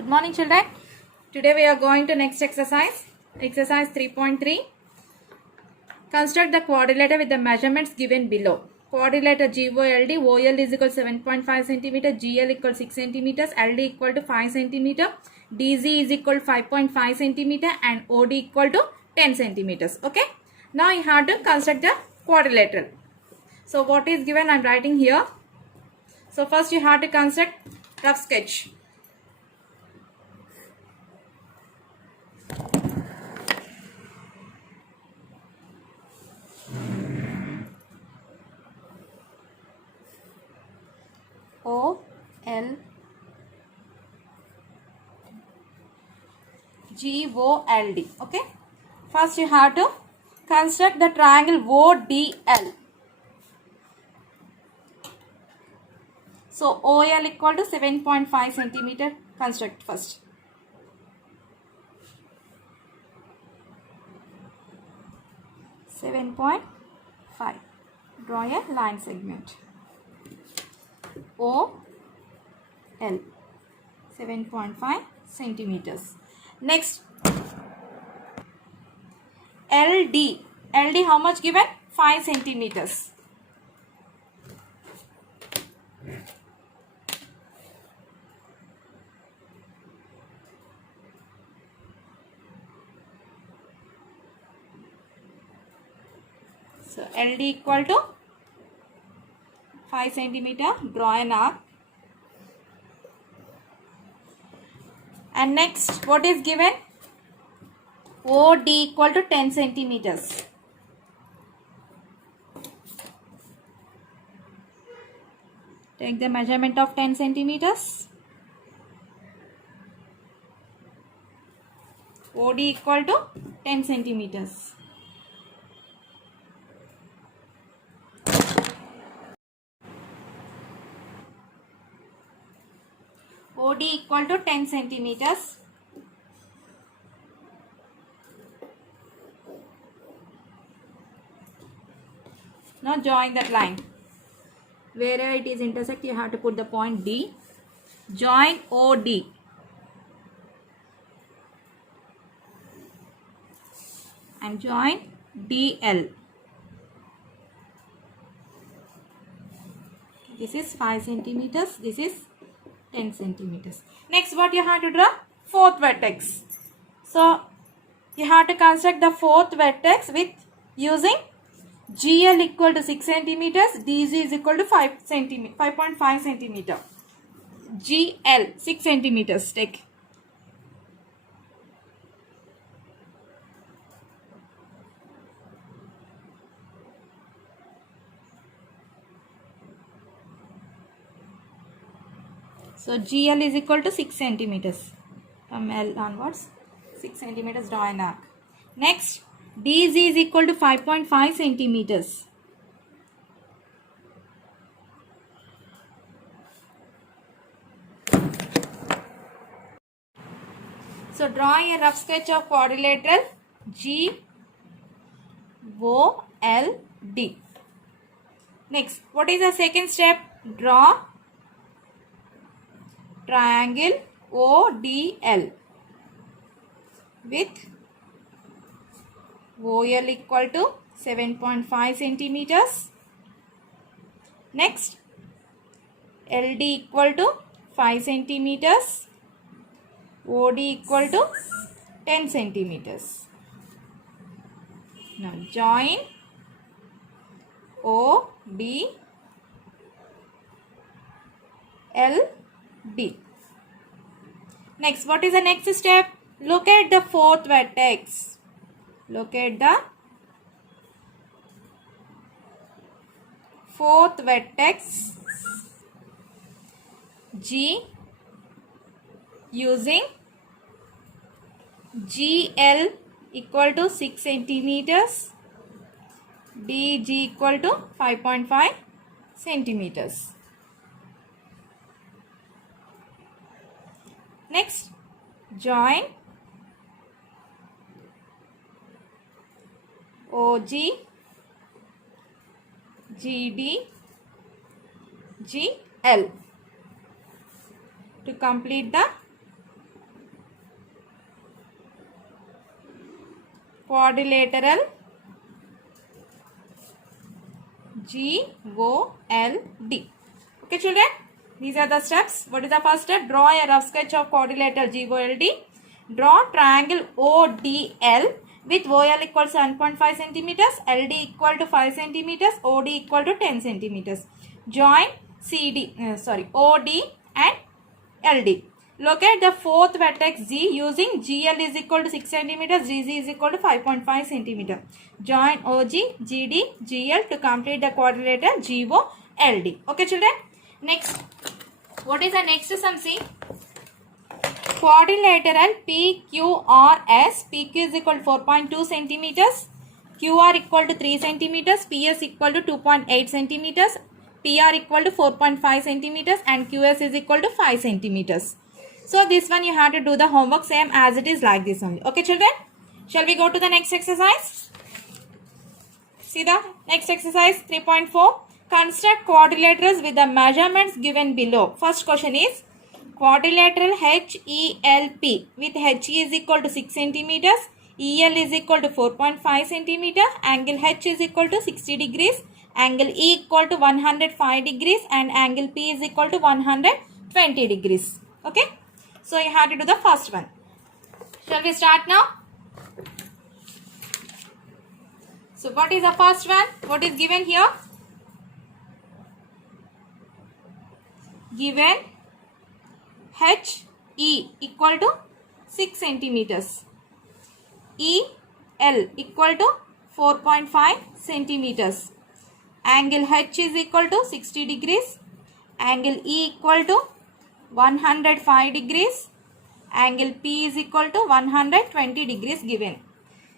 Good morning, children. Today we are going to next exercise. Exercise 3.3. Construct the quadrilateral with the measurements given below. Quadrilateral GOLD, OL is equal to 7.5 centimeter, GL equal to 6 centimeters, LD equal to 5 centimeter, DZ is equal to 5.5 centimeter, and OD equal to 10 centimeters. Okay. Now you have to construct the quadrilateral. So what is given? I am writing here. So first you have to construct rough sketch. OLGOLD. Okay. First you have to construct the triangle ODL. So OL equal to 7.5 centimeter. Construct first. (7.5). Draw a line segment. OL 7.5 centimeters. Next, LD. LD how much given? 5 centimeters. So LD equal to 5 centimeter. Draw an arc. And next, what is given? OD equal to 10 centimeters. Take the measurement of 10 centimeters. OD equal to 10 centimeters. OD equal to 10 centimeters. Now join that line. Wherever it is intersect, you have to put the point D. Join OD. And join DL. This is 5 centimeters. This is 10 centimeters. Next, what you have to draw? Fourth vertex. So, you have to construct the fourth vertex with using GL equal to 6 centimeters, DZ is equal to 5.5 centimeter. GL 6 centimeters. Take. So GL is equal to 6 centimeters. From L onwards, 6 centimeters, draw an arc. Next, DZ is equal to 5.5 centimeters. So draw a rough sketch of quadrilateral GOLD. Next, what is the second step? Draw triangle ODL with OL equal to 7.5 centimeters. Next, LD equal to 5 centimeters. OD equal to 10 centimeters. Now join OD LD. Next, what is the next step? Locate the fourth vertex. Locate the fourth vertex G using GL equal to 6 centimeters, DG equal to 5.5 centimeters. Next, join OG, GD, GL to complete the quadrilateral GOLD. Okay children, these are the steps. What is the first step? Draw a rough sketch of quadrilateral GOLD. Draw triangle ODL with OL equal to 7.5 centimeters, LD equal to 5 centimeters, OD equal to 10 centimeters. Join OD and LD. Locate the fourth vertex Z using GL is equal to 6 centimeters, GZ is equal to 5.5 centimeter. Join OG, GD, GL to complete the quadrilateral GOLD. Okay children. Next, what is the next sum? See, quadrilateral PQRS. PQ is equal to 4.2 centimeters, QR equal to 3 centimeters, PS equal to 2.8 centimeters, PR equal to 4.5 centimeters and QS is equal to 5 centimeters. So this one you have to do the homework same as it is like this only. Okay children, shall we go to the next exercise? See the next exercise 3.4. Construct quadrilaterals with the measurements given below. First question is quadrilateral HELP with HE is equal to 6 centimeters, EL is equal to 4.5 centimeter, angle H is equal to 60 degrees, angle E equal to 105 degrees and angle P is equal to 120 degrees. Okay. So you have to do the first one. Shall we start now? So what is the first one? What is given here? Given HE equal to 6 centimeters. EL equal to 4.5 centimeters. Angle H is equal to 60 degrees. Angle E equal to 105 degrees. Angle P is equal to 120 degrees given.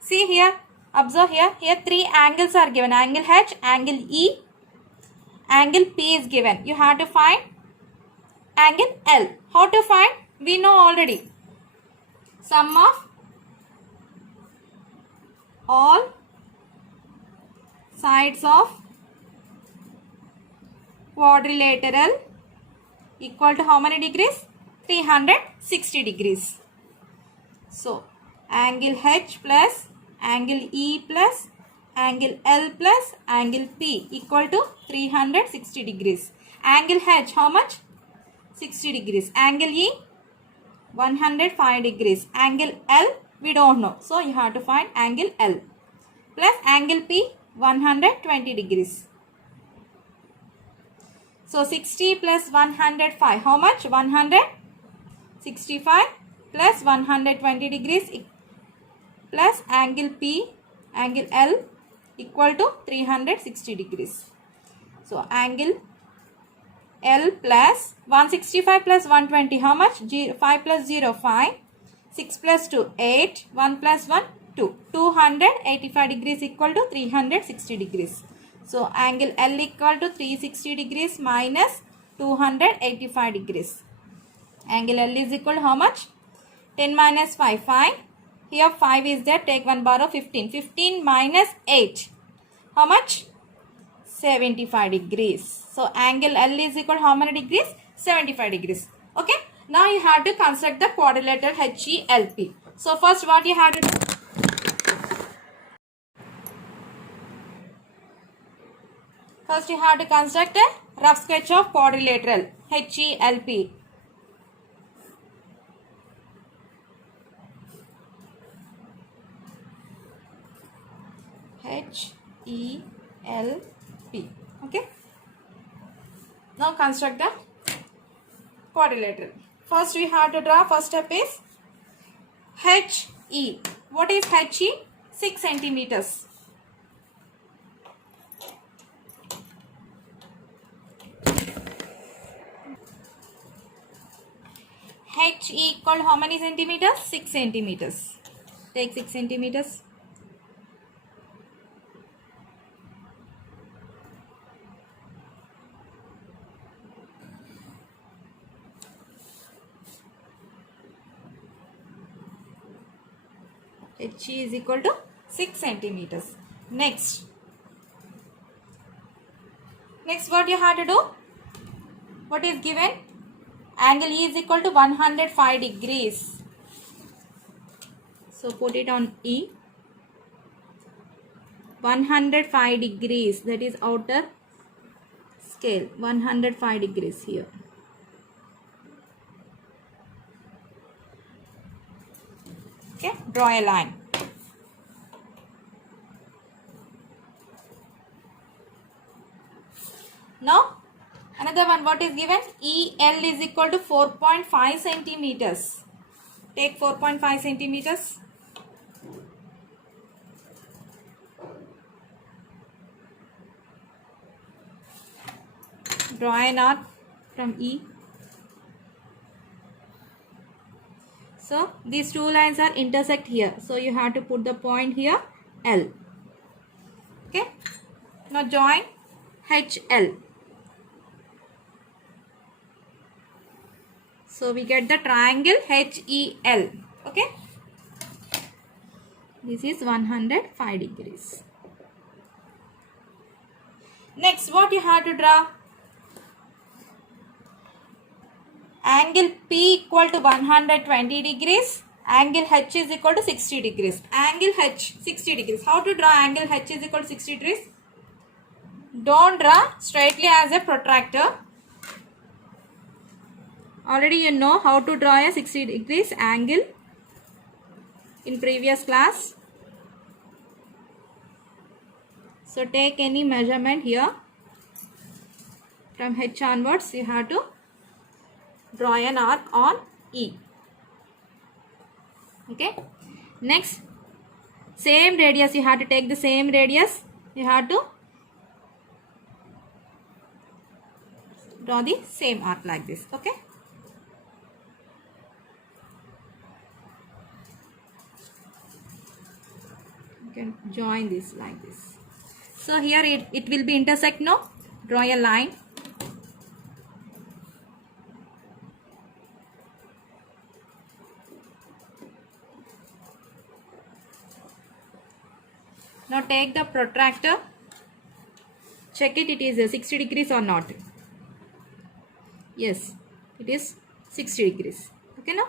See here, observe here. Here three angles are given. Angle H, angle E, angle P is given. You have to find angle L. How to find? We know already. Sum of all sides of quadrilateral equal to how many degrees? 360 degrees. So, angle H plus angle E plus angle L plus angle P equal to 360 degrees. Angle H how much? 60 degrees. Angle E 105 degrees. Angle L we don't know. So, you have to find angle L plus angle P 120 degrees. So, 60 plus 105 how much? 165 plus 120 degrees plus angle P, angle L equal to 360 degrees. So, angle L plus 165 plus 120 how much? 5 plus 0 5, 6 plus 2 8, 1 plus 1 2. 285 degrees equal to 360 degrees. So, angle L equal to 360 degrees minus 285 degrees. Angle L is equal to how much? 10 minus 5, 5. Here 5 is there, take 1 bar of 15. 15 minus 8. How much? 75 degrees. So, angle L is equal to how many degrees? 75 degrees. Okay. Now, you have to construct the quadrilateral HELP. So, first what you have to do? First, you have to construct a rough sketch of quadrilateral HELP. HELP. Okay. Now construct the quadrilateral. First we have to draw. First step is HE. What is HE? 6 centimeters. HE equal to how many centimeters? 6 centimeters. Take 6 centimeters. HE is equal to 6 centimeters. Next what you have to do? What is given? Angle E is equal to 105 degrees. So put it on E. 105 degrees, that is outer scale, 105 degrees here. Okay, draw a line. Now another one, what is given? EL is equal to 4.5 centimeters. Take 4.5 centimeters. Draw an arc from E. So these two lines are intersect here. So you have to put the point here, L. Okay. Now join HL. So we get the triangle HEL. Okay. This is 105 degrees. Next, what you have to draw? Angle P equal to 120 degrees. Angle H is equal to 60 degrees. Angle H 60 degrees. How to draw angle H is equal to 60 degrees? Don't draw straightly as a protractor. Already you know how to draw a 60 degrees angle in previous class. So take any measurement here. From H onwards you have to draw an arc on E. Okay. Next, same radius, you have to take the same radius. You have to draw the same arc like this. Okay. You can join this like this. So here it will be intersect. No, draw a line. Now take the protractor. Check it is 60 degrees or not. Yes, it is 60 degrees. Okay, now.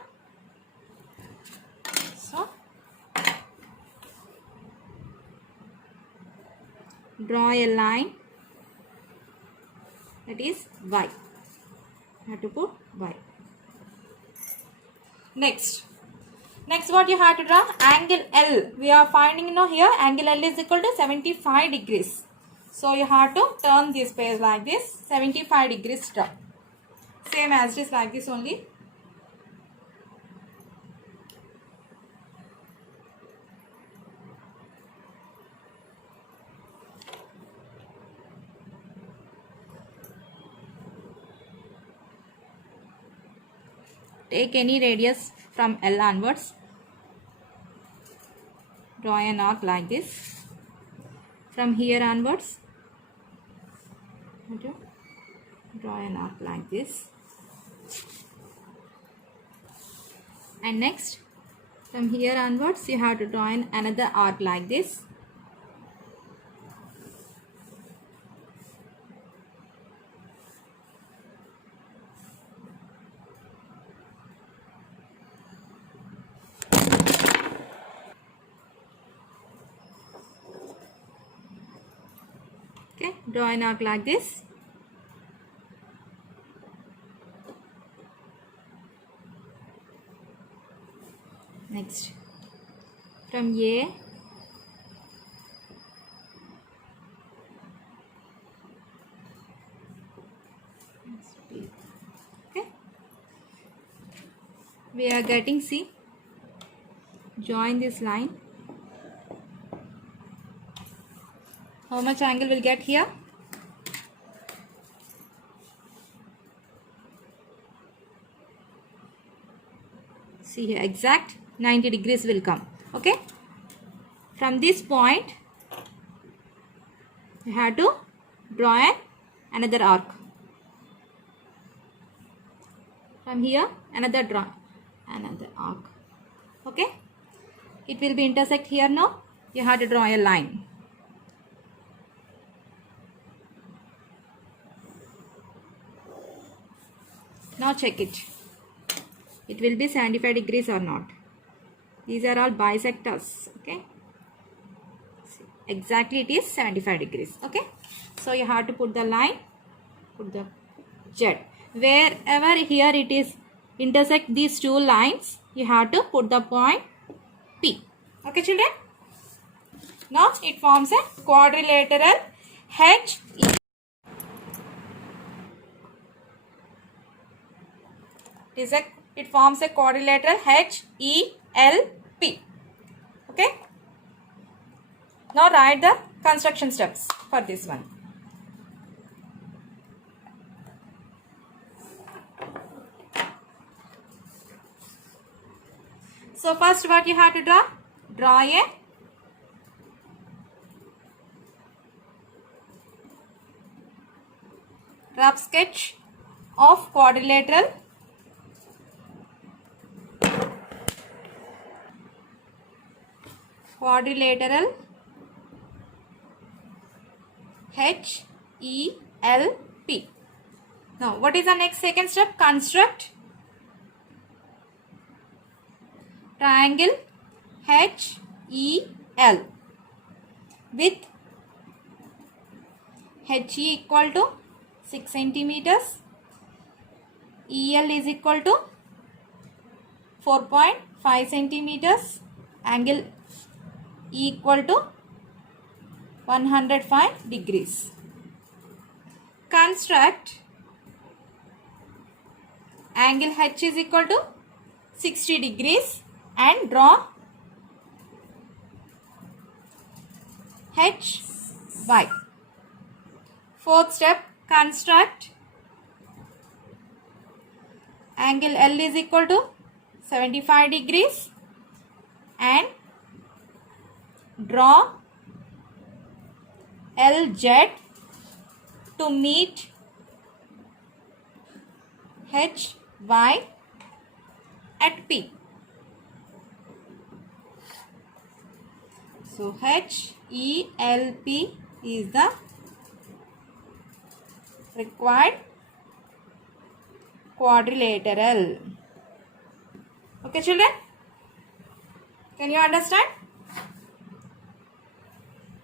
So draw a line, that is Y. I have to put Y. Next what you have to draw? Angle L. We are finding now here angle L is equal to 75 degrees. So you have to turn this page like this, 75 degrees draw. Same as it is like this only. Take any radius from L onwards. Draw an arc like this. From here onwards, draw an arc like this. And next, from here onwards, you have to draw another arc like this. Okay, draw an arc like this. Next, from A, okay, we are getting C. Join this line. How much angle will get here? See here, exact 90 degrees will come. Okay. From this point, you have to draw another arc. From here, another arc. Okay. It will be intersect here now. You have to draw a line. Now check it. It will be 75 degrees or not. These are all bisectors. Okay. See. exactly it is 75 degrees. Okay, so you have to put the line, put the Z. Wherever here it is intersect these two lines, you have to put the point P. Okay children, now it forms a quadrilateral H E. It forms a quadrilateral HELP. Okay, now write the construction steps for this one. So first what you have to draw? Draw a rough sketch of quadrilateral HELP. Now what is the next second step? Construct triangle HEL with HE equal to 6 centimeters, EL is equal to 4.5 centimeters, angle E equal to 105 degrees. Construct angle H is equal to 60 degrees and draw HY. Fourth step, construct angle L is equal to 75 degrees and draw LZ to meet HY at P. So HELP is the required quadrilateral. Okay children, can you understand?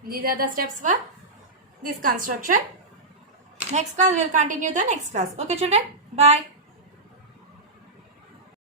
These are the steps for this construction. Next class we will continue the next class. Okay children, bye.